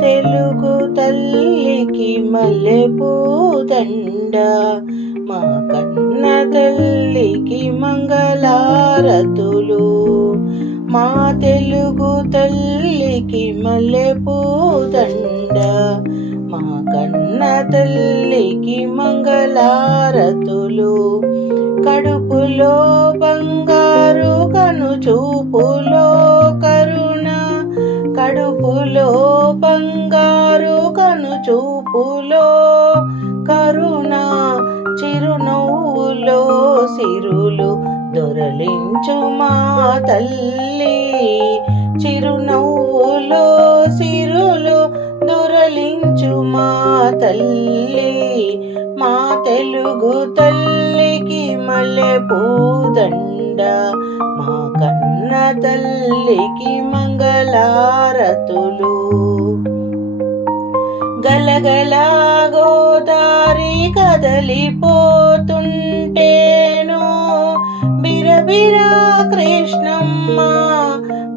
తెలుగు తల్లికి మల్లెపూదండ మా కన్న తల్లికి మంగళారతులు. మా తెలుగు తల్లికి మల్లెపూదండ మా కన్న తల్లికి మంగళారతులు. కడుపులో బంగారు కను చూపులో కడుపులో బంగారు కను చూపులో కరుణ చిరునవ్వులో సిరులు దొరలించు మా తల్లి. చిరునవ్వులో సిరులు దొరలించు మా తల్లి. మా తెలుగు తల్లికి మల్లె పూదండ తల్లికి మంగళారతులు. గలగల గోదారి కదలిపోతుంటేను బిరబిరా కృష్ణమ్మ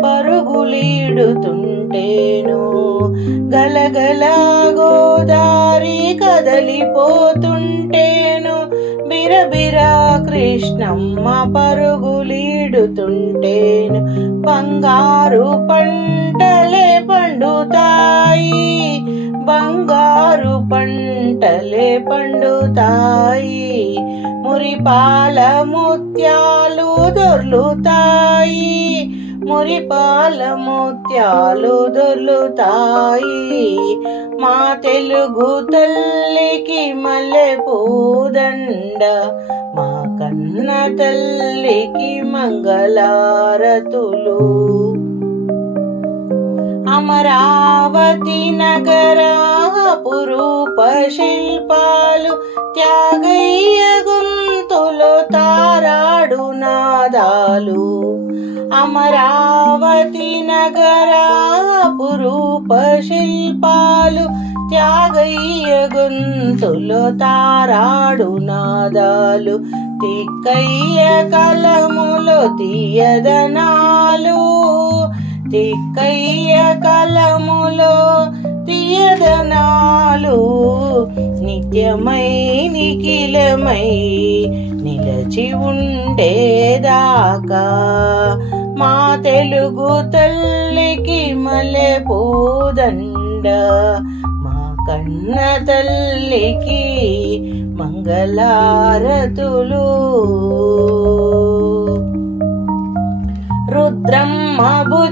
పరుగులీడుతుంటేను గలగల గోదారి కదలిపోతుంటేను బిరబిరా కృష్ణమ్మ పరుగులీడుతుంటేను బంగారు పంటలే పండుతాయి. బంగారు పంటలే పండుతాయి. మురిపాల ముత్యాలు దొర్లుతాయి. మురిపాల ముత్యాలు దొర్లుతాయి. మా తెలుగు తల్లికి మల్లె పూదండ మా కన్న తల్లికి మంగళారతులు. అమరావతి నగర పురూప శిల్పాలు త్యాగయ్యగు తారాడు నాదాలు అమరావతి నగరాపు రూప శిల్పాలు త్యాగయ్య గొంతులో తారాడు నాదాలు. తిక్కయ్య కలములో తీయదనాలు. తిక్కయ్య కలములో తీయదనాలు నిత్యమై నిఖిలమై నిలచి ఉండేదాకా. మా తెలుగు తల్లికి మల్లె పూదండ మా కన్న తల్లికి మంగళారతులు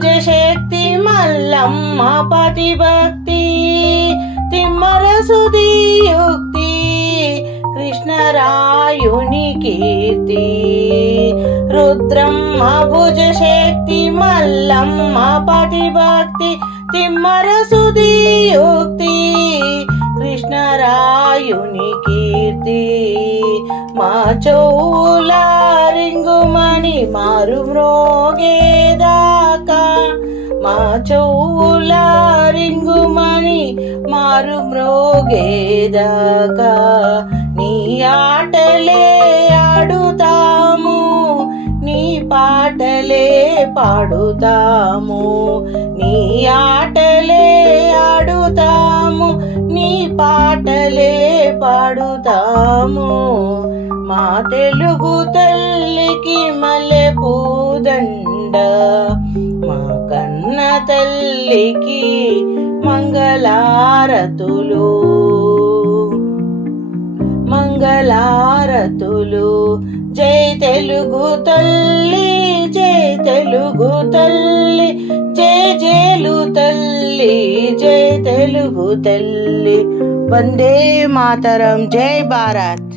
భుజ శక్తి మల్లమ్మ పతిభక్తి తిమ్మరసుది యుక్తి కృష్ణరాయుని కీర్తి. రుద్రమ్మ భుజ శక్తి మల్లమ్మ పతిభక్తి తిమ్మరసుది యుక్తి కృష్ణరాయుని కీర్తి. మా చౌల మారు మ్రోగేదా గాక మా చౌల రింగుమణి మారు మ్రోగేదాకా నీ ఆటలే ఆడుతాము నీ పాటలే పాడుతాము నీ ఆటలే ఆడుతాము నీ పాటలే పాడుతాము. మా తెలుగు తల్లికి మల్లె పూదండ తల్లికి మంగళారతులు. మంగళారతులు. జై తెలుగు తల్లి జై తెలుగు తల్లి జై జేలు తల్లి జై తెలుగు తల్లి. వందే మాతరం జై భారత్.